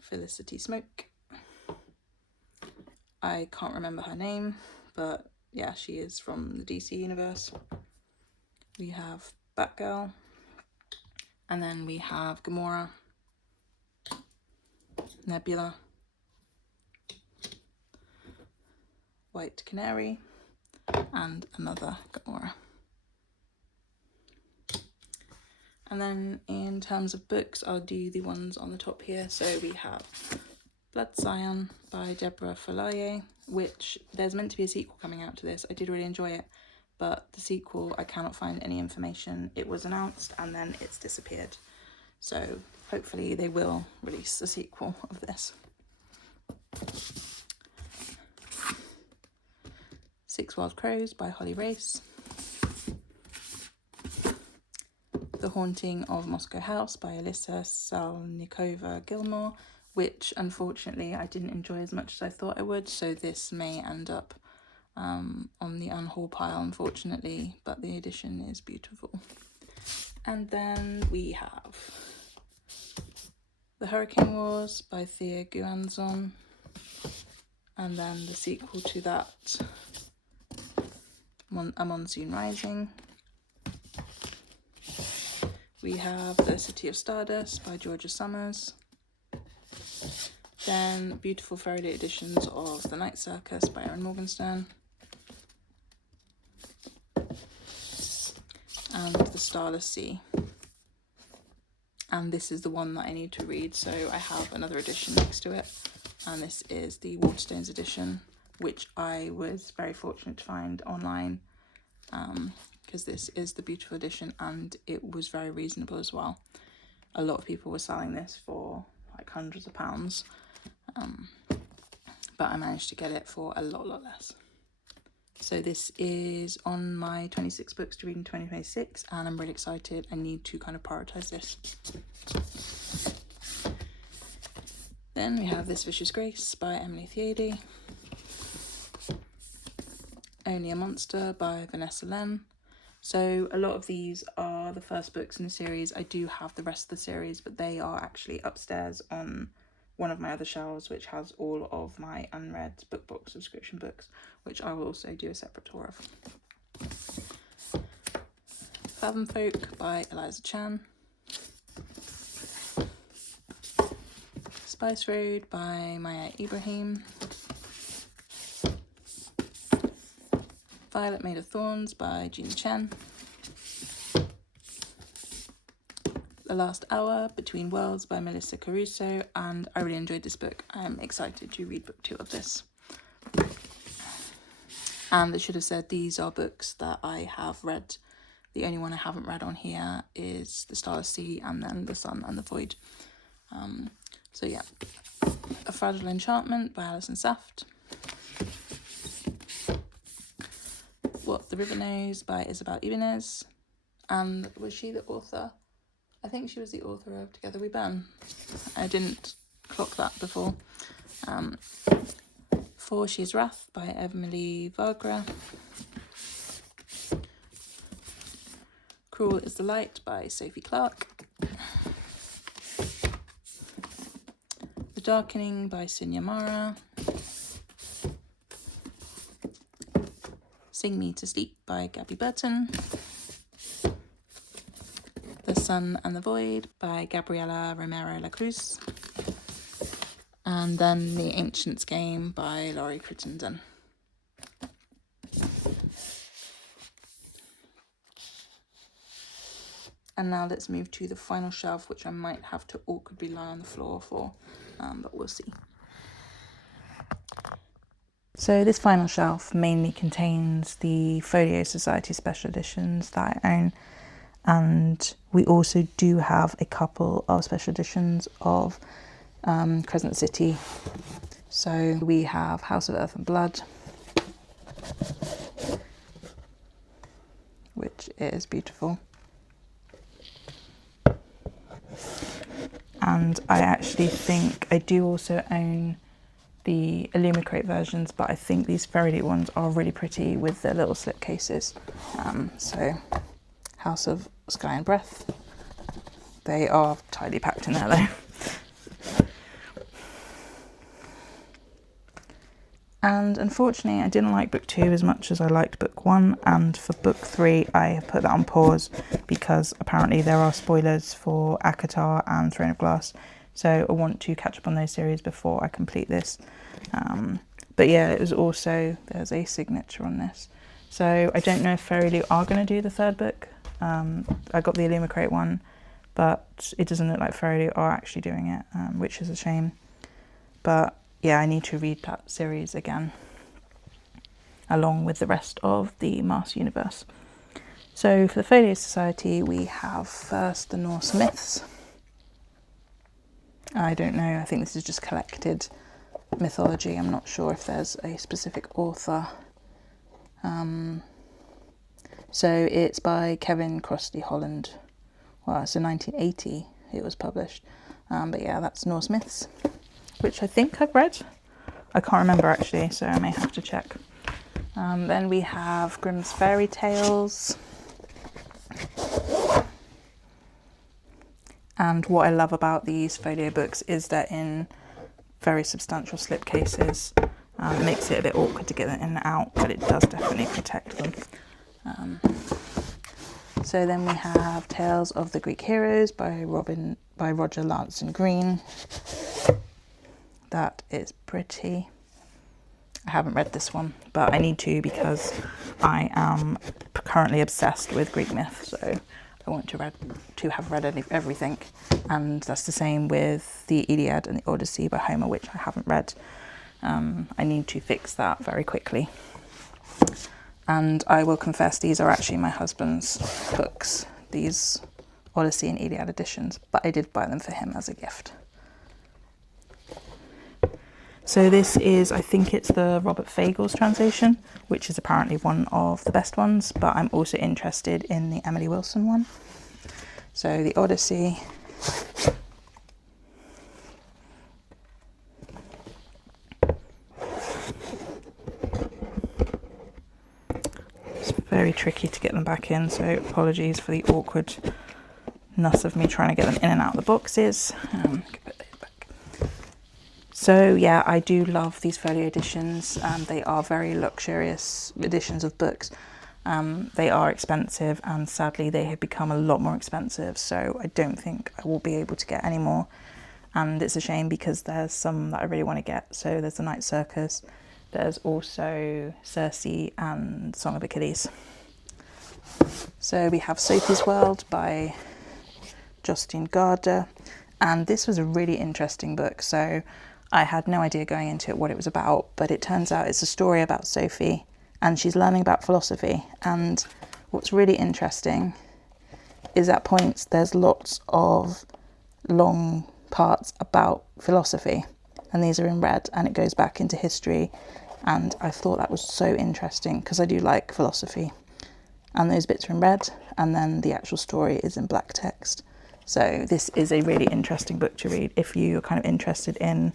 Felicity Smoke. I can't remember her name, but yeah, she is from the DC universe. We have Batgirl, and then we have Gamora, Nebula, White Canary, and another Gamora. And then in terms of books, I'll do the ones on the top here. So we have Blood Scion by Deborah Folio, which there's meant to be a sequel coming out to this. I did really enjoy it, but the sequel, I cannot find any information. It was announced and then it's disappeared. So hopefully they will release a sequel of this. 6 Wild Crows by Holly Race. The Haunting of Moscow House by Alyssa Salnikova-Gilmore, which unfortunately I didn't enjoy as much as I thought I would, so this may end up on the unhaul pile, unfortunately, but the edition is beautiful. And then we have The Hurricane Wars by Thea Guanzon, and then the sequel to that, A Monsoon Rising. We have The City of Stardust by Georgia Summers. Then beautiful FairyLoot editions of The Night Circus by Erin Morgenstern. And The Starless Sea. And this is the one that I need to read, so I have another edition next to it. And this is the Waterstones edition, which I was very fortunate to find online, because this is the beautiful edition and it was very reasonable as well. A lot of people were selling this for like hundreds of pounds, but I managed to get it for a lot less. So this is on my 26 books to read in 2026, and I'm really excited. I need to kind of prioritize this. Then we have This Vicious Grace by Emily Thiede. Only a Monster by Vanessa Len. So a lot of these are the first books in the series. I do have the rest of the series, but they are actually upstairs on one of my other shelves, which has all of my unread BookBox subscription books, which I will also do a separate tour of. Fathom Folk by Eliza Chan. Spice Road by Maya Ibrahim. Violet Made of Thorns by Gina Chen. The Last Hour, Between Worlds by Melissa Caruso, and I really enjoyed this book. I'm excited to read book 2 of this. And I should have said these are books that I have read. The only one I haven't read on here is The Starless Sea and then The Sun and the Void. So yeah, A Fragile Enchantment by Alison Saft. What the River Knows by Isabel Ibanez. And was she the author? I think she was the author of Together We Burn. I didn't clock that before. 4 She's Wrath by Emily Vargra. Cruel is the Light by Sophie Clarke. The Darkening by Sunya Mara. Sing Me to Sleep by Gabby Burton. The Sun and the Void by Gabriela Romero La Cruz. And then The Ancient's Game by Laurie Crittenden. And now let's move to the final shelf, which I might have to awkwardly lie on the floor for, but we'll see. So this final shelf mainly contains the Folio Society special editions that I own, and we also do have a couple of special editions of Crescent City. So we have House of Earth and Blood, which is beautiful. And I actually think I do also own the Illumicrate versions, but I think these FairyLoot ones are really pretty with their little slip cases. So House of Sky and Breath. They are tightly packed in there though. And unfortunately, I didn't like book 2 as much as I liked book 1, and for book 3, I have put that on pause because apparently there are spoilers for ACOTAR and Throne of Glass, so I want to catch up on those series before I complete this. But yeah, it was also, there's a signature on this. So I don't know if FairyLoot are going to do the 3rd book. I got the Illumicrate one, but it doesn't look like FairyLoot are actually doing it, which is a shame. But yeah, I need to read that series again, along with the rest of the Mars universe. So for the Folio Society, we have first the Norse myths. I don't know, I think this is just collected mythology. I'm not sure if there's a specific author. So it's by Kevin Crossley Holland. Well, so 1980 it was published. But yeah, that's Norse myths, which I think I've read. I can't remember actually, so I may have to check. Then we have Grimm's Fairy Tales. And what I love about these folio books is they're in very substantial slipcases. It makes it a bit awkward to get them in and out, but it does definitely protect them. So then we have Tales of the Greek Heroes by Roger Lanson Green. That is pretty. I haven't read this one, but I need to because I am currently obsessed with Greek myth, so I want to have read everything. And that's the same with the Iliad and the Odyssey by Homer, which I haven't read. I need to fix that very quickly. And I will confess, these are actually my husband's books, these Odyssey and Iliad editions, but I did buy them for him as a gift. So this is, I think it's the Robert Fagles translation, which is apparently one of the best ones, but I'm also interested in the Emily Wilson one. So the Odyssey. It's very tricky to get them back in, so apologies for the awkwardness of me trying to get them in and out of the boxes. So yeah, I do love these folio editions. They are very luxurious editions of books. They are expensive, and sadly they have become a lot more expensive, so I don't think I will be able to get any more. And it's a shame because there's some that I really want to get. So there's The Night Circus, there's also Circe and Song of Achilles. So we have Sophie's World by Justine Garda, and this was a really interesting book. So I had no idea going into it what it was about, but it turns out it's a story about Sophie and she's learning about philosophy. And what's really interesting is at points there's lots of long parts about philosophy, and these are in red, and it goes back into history. And I thought that was so interesting because I do like philosophy. and those bits are in red, and then the actual story is in black text. So this is a really interesting book to read if you're kind of interested in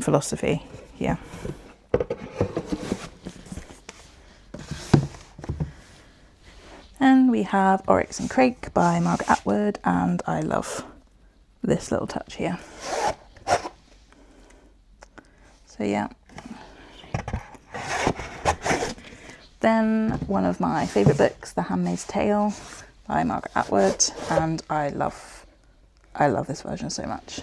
philosophy. Yeah. And we have Oryx and Crake by Margaret Atwood, and I love this little touch here. So yeah. Then one of my favourite books, The Handmaid's Tale by Margaret Atwood, and I love this version so much.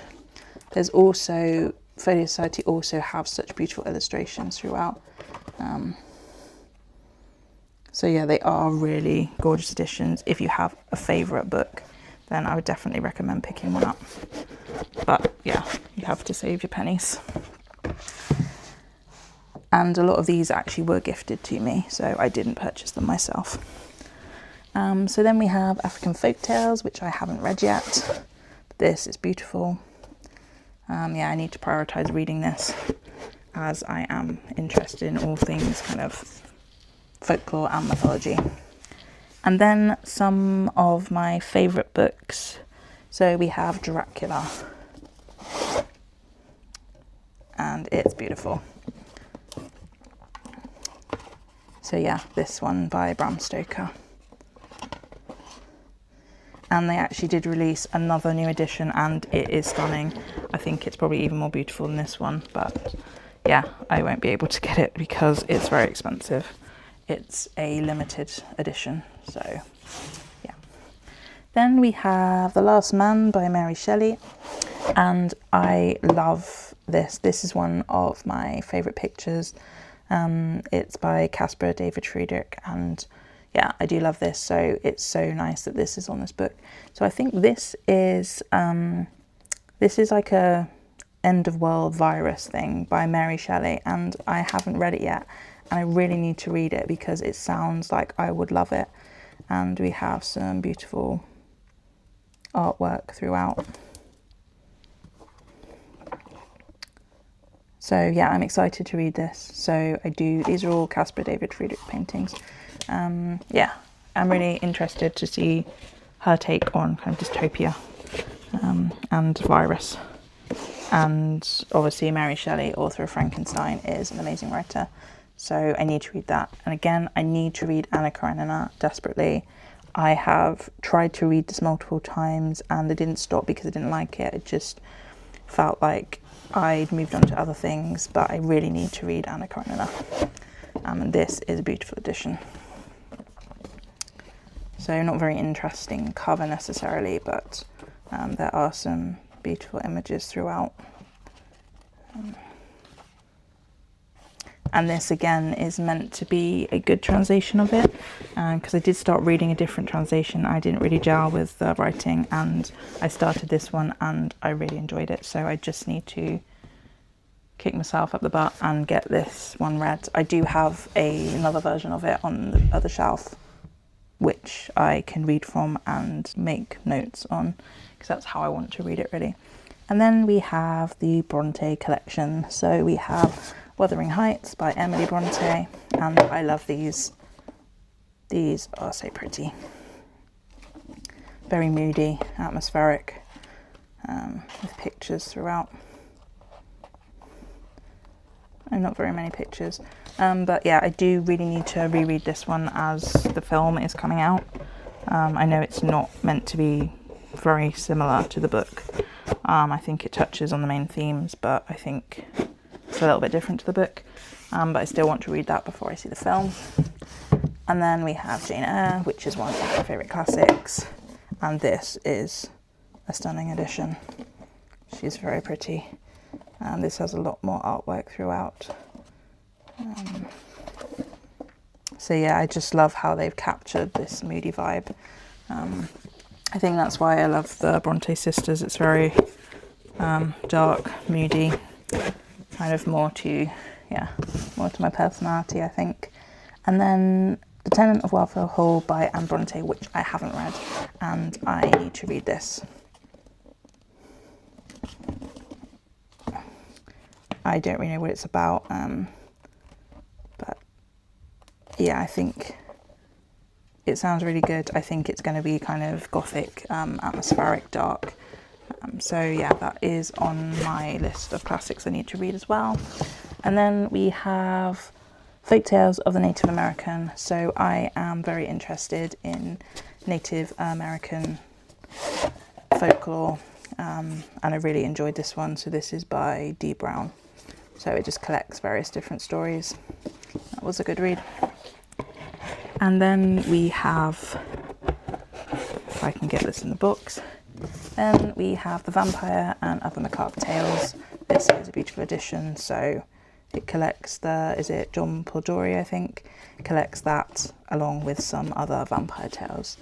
There's also, Folio Society also have such beautiful illustrations throughout. So yeah, they are really gorgeous editions. If you have a favourite book, then I would definitely recommend picking one up. But yeah, you have to save your pennies. And a lot of these actually were gifted to me, so I didn't purchase them myself. So then we have African Folktales, which I haven't read yet. This is beautiful. Yeah, I need to prioritise reading this, as I am interested in all things kind of folklore and mythology. And then some of my favourite books. So we have Dracula, and it's beautiful. So yeah, this one by Bram Stoker. And they actually did release another new edition, and it is stunning. I think it's probably even more beautiful than this one, but yeah, I won't be able to get it because it's very expensive. It's a limited edition, so yeah. Then we have The Last Man by Mary Shelley, and I love this. This is one of my favourite pictures. It's by Caspar David Friedrich, and yeah, I do love this, so it's so nice that this is on this book. So I think this is like a end of world virus thing by Mary Shelley, and I haven't read it yet, and I really need to read it because it sounds like I would love it. And we have some beautiful artwork throughout. So yeah, I'm excited to read this. So these are all Caspar David Friedrich paintings. Yeah, I'm really interested to see her take on kind of dystopia and virus. And obviously Mary Shelley, author of Frankenstein, is an amazing writer. So I need to read that. And again, I need to read Anna Karenina desperately. I have tried to read this multiple times and I didn't stop because I didn't like it. It just felt like I'd moved on to other things, but I really need to read Anna Karenina. And this is a beautiful edition. So not very interesting cover necessarily, but there are some beautiful images throughout. And this again is meant to be a good translation of it, because I did start reading a different translation. I didn't really gel with the writing, and I started this one and I really enjoyed it. So I just need to kick myself up the butt and get this one read. I do have another version of it on the other shelf, which I can read from and make notes on, because that's how I want to read it really. And then we have the Bronte collection. So we have Wuthering Heights by Emily Bronte, and I love these. These are so pretty. Very moody, atmospheric, with pictures throughout. And not very many pictures. But yeah, I do really need to reread this one as the film is coming out. I know it's not meant to be very similar to the book. I think it touches on the main themes, but I think it's a little bit different to the book. But I still want to read that before I see the film. And then we have Jane Eyre, which is one of my favourite classics. And this is a stunning edition. She's very pretty. This has a lot more artwork throughout. So yeah, I just love how they've captured this moody vibe. I think that's why I love the Bronte sisters. It's very dark, moody, kind of more to my personality, I think. And then The Tenant of Wildfell Hall by Anne Bronte, which I haven't read, and I need to read this. I don't really know what it's about, but yeah, I think it sounds really good. I think it's going to be kind of gothic, atmospheric, dark. So yeah, that is on my list of classics I need to read as well. And then we have Folk Tales of the Native American. So I am very interested in Native American folklore, and I really enjoyed this one. So this is by D. Brown. So it just collects various different stories. That was a good read. And then we have, if I can get this in the books, then we have The Vampire and Other Macabre Tales. This is a beautiful edition, so it collects is it John Pordori, I think, collects that along with some other vampire tales.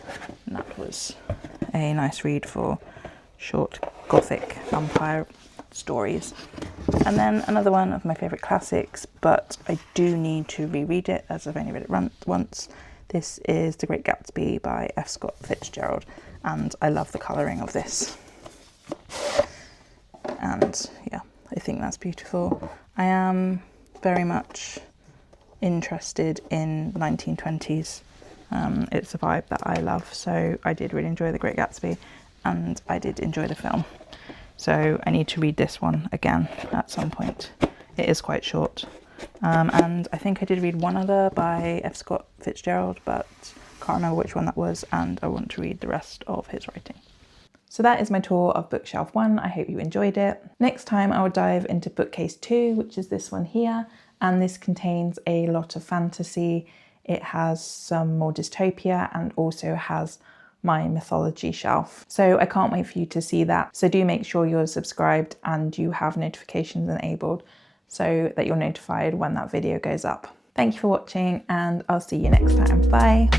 And that was a nice read for short gothic vampire stories. And then another one of my favourite classics, but I do need to reread it as I've only read it once. This is The Great Gatsby by F. Scott Fitzgerald, and I love the colouring of this. And yeah, I think that's beautiful. I am very much interested in 1920s. It's a vibe that I love, so I did really enjoy The Great Gatsby, and I did enjoy the film. So I need to read this one again at some point. It is quite short. And I think I did read one other by F. Scott Fitzgerald, but can't remember which one that was, and I want to read the rest of his writing. So that is my tour of bookshelf 1. I hope you enjoyed it. Next time I will dive into bookcase 2, which is this one here, and this contains a lot of fantasy. It has some more dystopia and also has my mythology shelf. So I can't wait for you to see that. So do make sure you're subscribed and you have notifications enabled so that you're notified when that video goes up. Thank you for watching, and I'll see you next time. Bye.